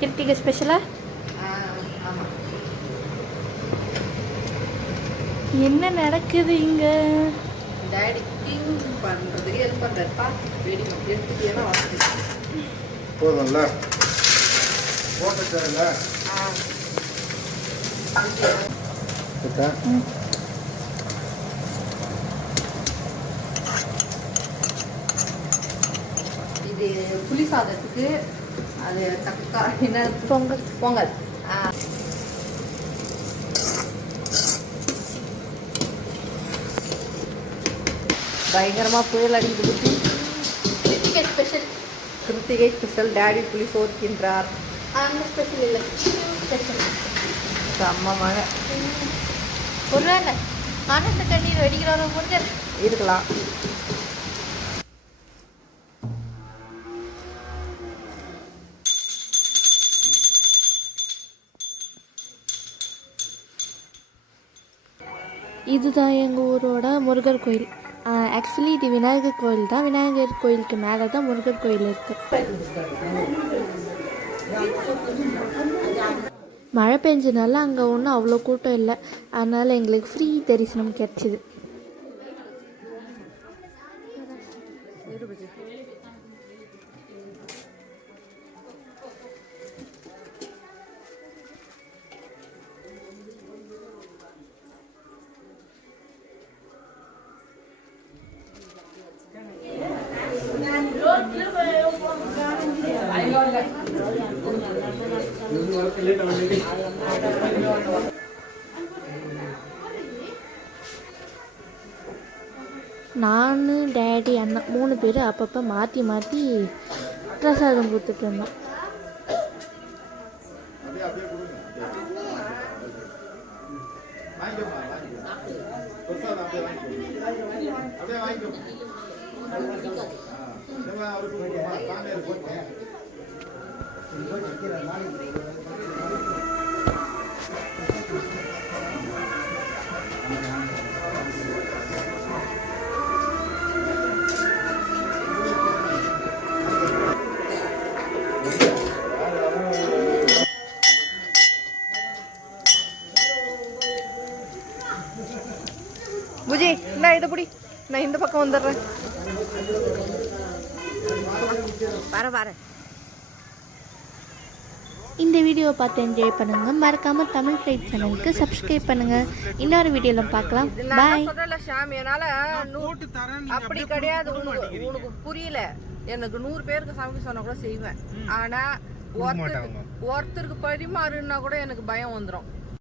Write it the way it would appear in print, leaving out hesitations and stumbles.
கிருத்திகை ஸ்பெஷலா? என்ன நடக்குது இங்க? டாடி குக்கிங் பண்றதுக்கு ஹெல்ப் பண்றப்பா. வெடி எடுத்துட்டேனா வாசி. போதும்ல. போட்டுட்டேல. ஓகே. இது புளி சாதத்துக்கு அது என்ன பொங்கல் பொங்கல். பயங்கரமாக புயல் அடிக்குது. Krithigai special. Krithigai special. Daddy புளி சோறுக்கின்றார். ஸ்பெஷல் இல்லை, ஸ்பெஷல். செம்ம மழை. ஒருவேளை ஆனந்த கண்ணீர் வெடிக்கிறவங்க முடிஞ்சது இருக்கலாம். இதுதான் எங்கள் ஊரோட முருகர் கோயில். ஆக்சுவலி இது விநாயகர் கோயில் தான். விநாயகர் கோயிலுக்கு மேலே தான் முருகர் கோயில் இருக்குது. மழை பெஞ்சனால அங்கே ஒன்றும் அவ்வளோ கூட்டம் இல்லை. அதனால் எங்களுக்கு ஃப்ரீ தரிசனம் கிடச்சிது. நான், டேடி, அண்ணா 3 பேர் அப்பப்போ மாற்றி மாற்றி பிரசாதம் கொடுத்துட்டு இருந்தோம். புஜி, நான் இதை பிடி, நான் இந்த பக்கம் வந்துடுறேன். வர இந்த வீடியோவை பார்த்து என்ஜாய் பண்ணுங்கள். மறக்காமல் தமிழ் ஃப்ளைட் சேனலுக்கு சப்ஸ்கிரைப் பண்ணுங்கள். இன்னொரு வீடியோவில் பார்க்கலாம். பாய். ஷாம், என்னால் அப்படி கிடையாது. உனக்கு புரியல. எனக்கு 100 பேருக்கு சமைக்க சொன்னால் கூட செய்வேன். ஆனால் ஒருத்தருக்கு பரிமாறுன்னா கூட எனக்கு பயம் வந்துடும்.